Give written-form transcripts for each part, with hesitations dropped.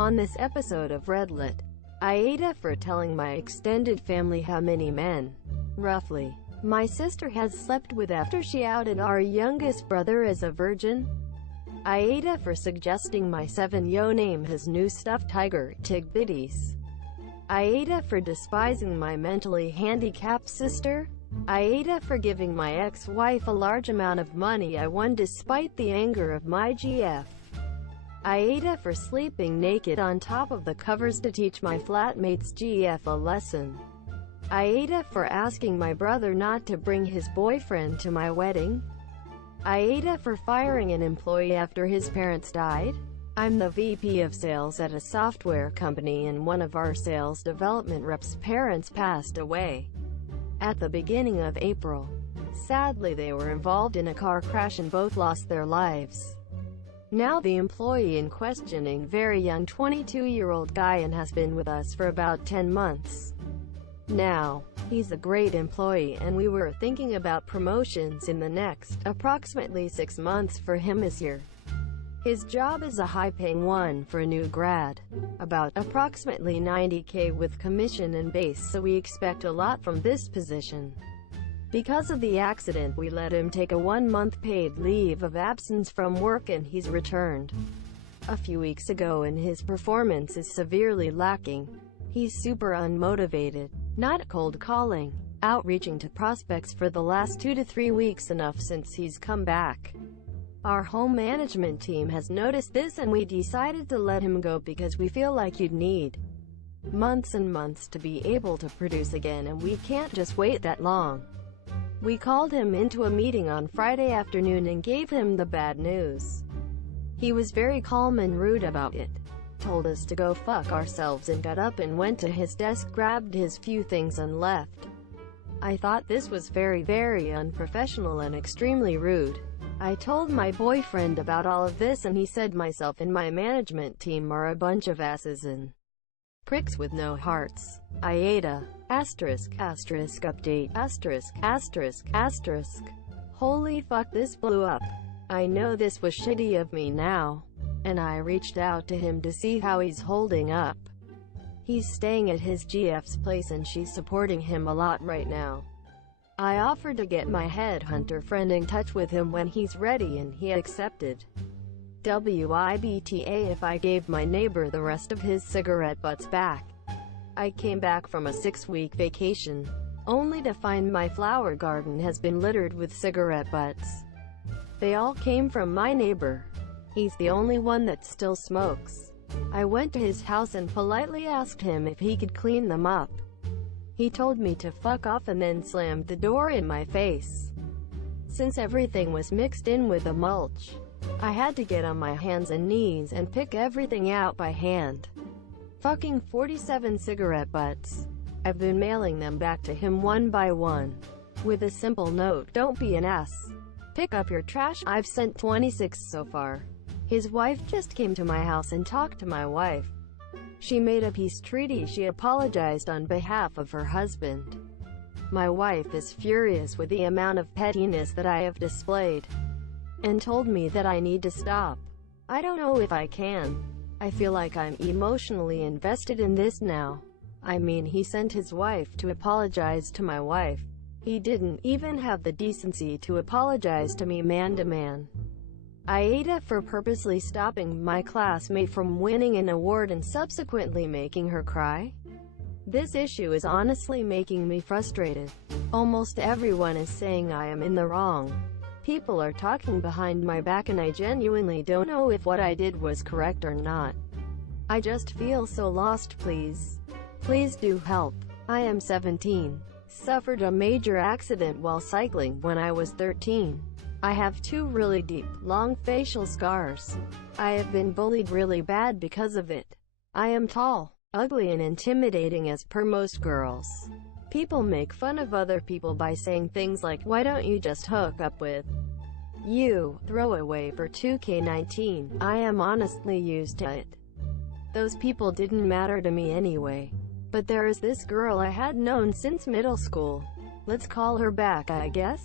On this episode of Redlit, AmItheA for telling my extended family how many men, roughly, my sister has slept with after she outed our youngest brother as a virgin. AmItheA for suggesting my 7-yo name his new stuffed tiger, Tigbities. AmItheA for despising my mentally handicapped sister. AmItheA for giving my ex-wife a large amount of money I won despite the anger of my GF. AmItheA for sleeping naked on top of the covers to teach my flatmate's GF a lesson. AmItheA for asking my brother not to bring his boyfriend to my wedding. AmItheA for firing an employee after his parents died. I'm the VP of sales at a software company and one of our sales development reps' parents passed away at the beginning of April. Sadly, they were involved in a car crash and both lost their lives. Now the employee in question is a very young 22-year-old guy and has been with us for about 10 months. Now, he's a great employee and we were thinking about promotions in the next approximately 6 months for him this year. His job is a high-paying one for a new grad, about approximately $90K with commission and base, so we expect a lot from this position. Because of the accident, we let him take a 1-month paid leave of absence from work and he's returned a few weeks ago and his performance is severely lacking. He's super unmotivated, not cold calling, outreaching to prospects for the last 2 to 3 weeks enough since he's come back. Our home management team has noticed this and we decided to let him go because we feel like you'd need months and months to be able to produce again and we can't just wait that long. We called him into a meeting on Friday afternoon and gave him the bad news. He was very calm and rude about it, told us to go fuck ourselves and got up and went to his desk, grabbed his few things and left. I thought this was very unprofessional and extremely rude. I told my boyfriend about all of this and he said myself and my management team are a bunch of asses and pricks with no hearts. AmItheA, asterisk, asterisk, update, asterisk, asterisk, asterisk. Holy fuck, this blew up. I know this was shitty of me now, and I reached out to him to see how he's holding up. He's staying at his GF's place and she's supporting him a lot right now. I offered to get my headhunter friend in touch with him when he's ready and he accepted. AmItheA if I gave my neighbor the rest of his cigarette butts back. I came back from a 6-week vacation, only to find my flower garden has been littered with cigarette butts. They all came from my neighbor. He's the only one that still smokes. I went to his house and politely asked him if he could clean them up. He told me to fuck off and then slammed the door in my face. Since everything was mixed in with the mulch, I had to get on my hands and knees and pick everything out by hand. Fucking 47 cigarette butts. I've been mailing them back to him one by one, with a simple note, don't be an ass. Pick up your trash. I've sent 26 so far. His wife just came to my house and talked to my wife. She made a peace treaty. She apologized on behalf of her husband. My wife is furious with the amount of pettiness that I have displayed, and told me that I need to stop. I don't know if I can. I feel like I'm emotionally invested in this now. I mean, he sent his wife to apologize to my wife. He didn't even have the decency to apologize to me man to man. AmItheA for purposely stopping my classmate from winning an award and subsequently making her cry. This issue is honestly making me frustrated. Almost everyone is saying I am in the wrong. People are talking behind my back and I genuinely don't know if what I did was correct or not. I just feel so lost. Please do help. I am 17. Suffered a major accident while cycling when I was 13. I have 2 really deep, long facial scars. I have been bullied really bad because of it. I am tall, ugly and intimidating as per most girls. People make fun of other people by saying things like, why don't you just hook up with you, throw away for 2K19. I am honestly used to it. Those people didn't matter to me anyway. But there is this girl I had known since middle school. Let's call her back, I guess.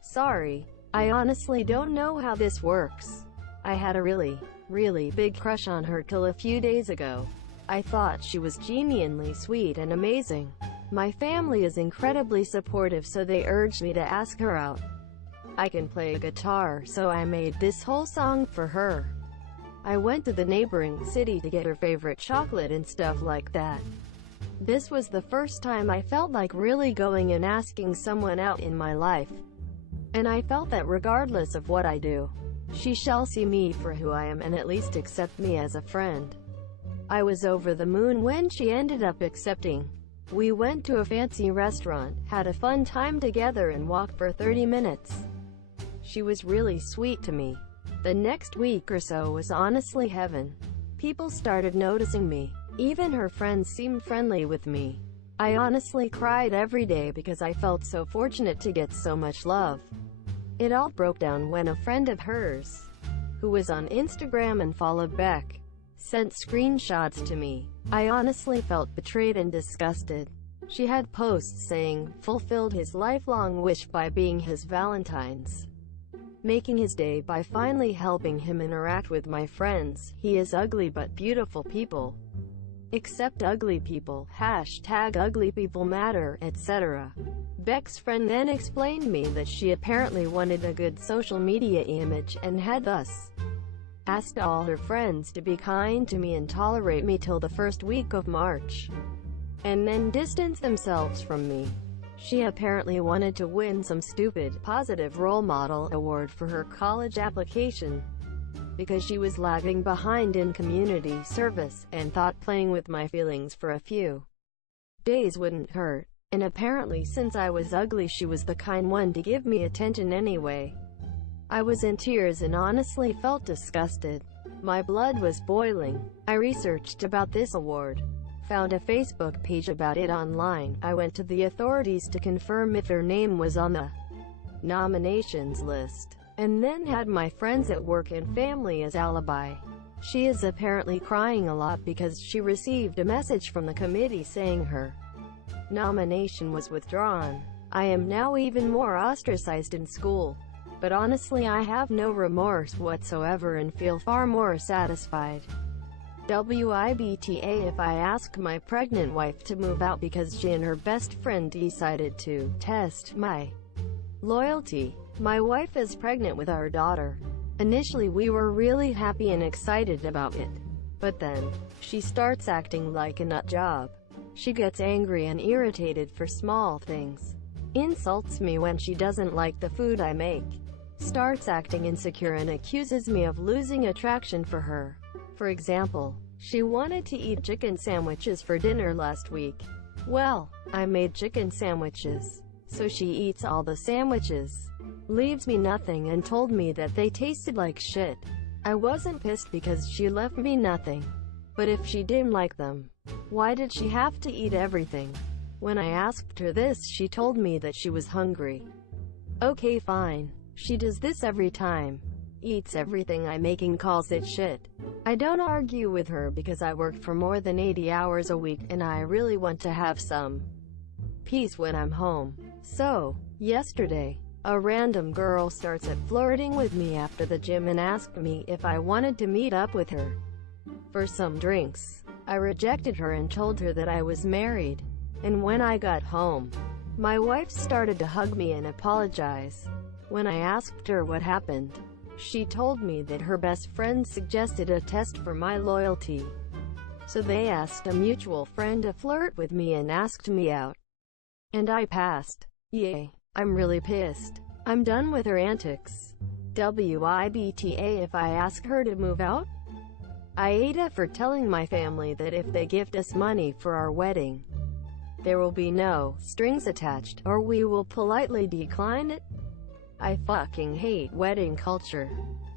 Sorry. I honestly don't know how this works. I had a really really big crush on her till a few days ago. I thought she was genuinely sweet and amazing. My family is incredibly supportive, so they urged me to ask her out. I can play guitar, so I made this whole song for her. I went to the neighboring city to get her favorite chocolate and stuff like that. This was the first time I felt like really going and asking someone out in my life. And I felt that regardless of what I do, she shall see me for who I am and at least accept me as a friend. I was over the moon when she ended up accepting. We went to a fancy restaurant, had a fun time together and walked for 30 minutes. She was really sweet to me. The next week or so was honestly heaven. People started noticing me. Even her friends seemed friendly with me. I honestly cried every day because I felt so fortunate to get so much love. It all broke down when a friend of hers, who was on Instagram and followed Beck, sent screenshots to me. I honestly felt betrayed and disgusted. She had posts saying, fulfilled his lifelong wish by being his Valentine's, making his day by finally helping him interact with my friends. He is ugly but beautiful people. Accept ugly people, hashtag ugly people matter, etc. Beck's friend then explained me that she apparently wanted a good social media image and had thus asked all her friends to be kind to me and tolerate me till the first week of March, and then distance themselves from me. She apparently wanted to win some stupid, positive role model award for her college application, because she was lagging behind in community service, and thought playing with my feelings for a few days wouldn't hurt. And apparently since I was ugly, she was the kind one to give me attention anyway. I was in tears and honestly felt disgusted. My blood was boiling. I researched about this award, found a Facebook page about it online. I went to the authorities to confirm if her name was on the nominations list, and then had my friends at work and family as alibi. She is apparently crying a lot because she received a message from the committee saying her nomination was withdrawn. I am now even more ostracized in school. But honestly, I have no remorse whatsoever and feel far more satisfied. WIBTA if I ask my pregnant wife to move out because she and her best friend decided to test my loyalty. My wife is pregnant with our daughter. Initially we were really happy and excited about it. But then, she starts acting like a nut job. She gets angry and irritated for small things. Insults me when she doesn't like the food I make. Starts acting insecure and accuses me of losing attraction for her. For example, she wanted to eat chicken sandwiches for dinner last week. Well, I made chicken sandwiches, so she eats all the sandwiches, leaves me nothing, and told me that they tasted like shit. I wasn't pissed because she left me nothing. But if she didn't like them, why did she have to eat everything? When I asked her this, she told me that she was hungry. Okay, fine. She does this every time. Eats everything I make and calls it shit. I don't argue with her because I work for more than 80 hours a week and I really want to have some peace when I'm home. So, yesterday, a random girl starts at flirting with me after the gym and asked me if I wanted to meet up with her for some drinks. I rejected her and told her that I was married. And when I got home, my wife started to hug me and apologize. When I asked her what happened, she told me that her best friend suggested a test for my loyalty. So they asked a mutual friend to flirt with me and asked me out. And I passed. Yay. I'm really pissed. I'm done with her antics. WIBTA if I ask her to move out? AmItheA for telling my family that if they gift us money for our wedding, there will be no strings attached, or we will politely decline it. I fucking hate wedding culture.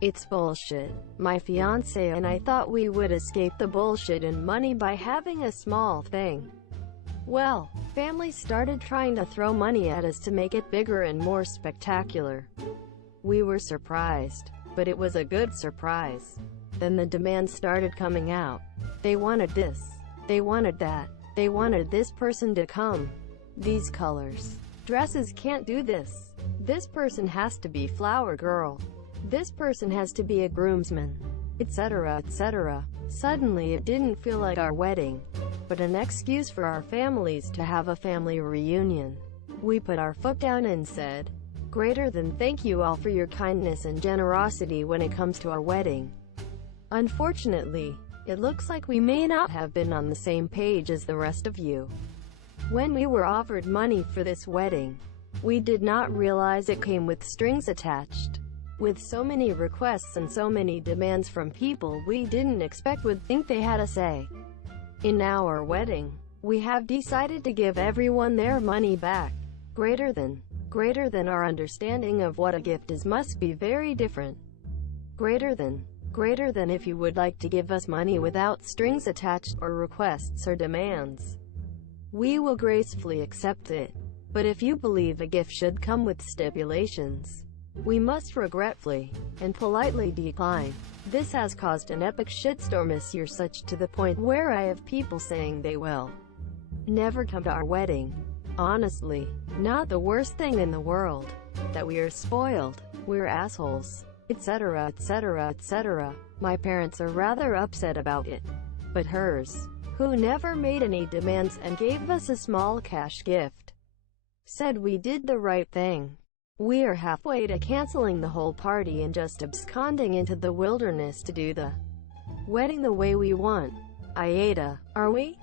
It's bullshit. My fiance and I thought we would escape the bullshit and money by having a small thing. Well, family started trying to throw money at us to make it bigger and more spectacular. We were surprised, but it was a good surprise. Then the demands started coming out. They wanted this. They wanted that. They wanted this person to come. These colors. Dresses can't do this. This person has to be flower girl. This person has to be a groomsman. etc., etc. Suddenly it didn't feel like our wedding, but an excuse for our families to have a family reunion. We put our foot down and said, "Greater than thank you all for your kindness and generosity when it comes to our wedding." Unfortunately, it looks like we may not have been on the same page as the rest of you. When we were offered money for this wedding, we did not realize it came with strings attached. With so many requests and so many demands from people we didn't expect would think they had a say in our wedding, we have decided to give everyone their money back. Greater than our understanding of what a gift is must be very different. Greater than if you would like to give us money without strings attached or requests or demands, we will gracefully accept it. But if you believe a gift should come with stipulations, we must regretfully and politely decline. This has caused an epic shitstorm this year, such to the point where I have people saying they will never come to our wedding. Honestly, not the worst thing in the world. That we are spoiled, we're assholes, etc., etc., etc. My parents are rather upset about it. But hers, who never made any demands and gave us a small cash gift, said we did the right thing. We are halfway to canceling the whole party and just absconding into the wilderness to do the wedding the way we want. AmItheA, are we?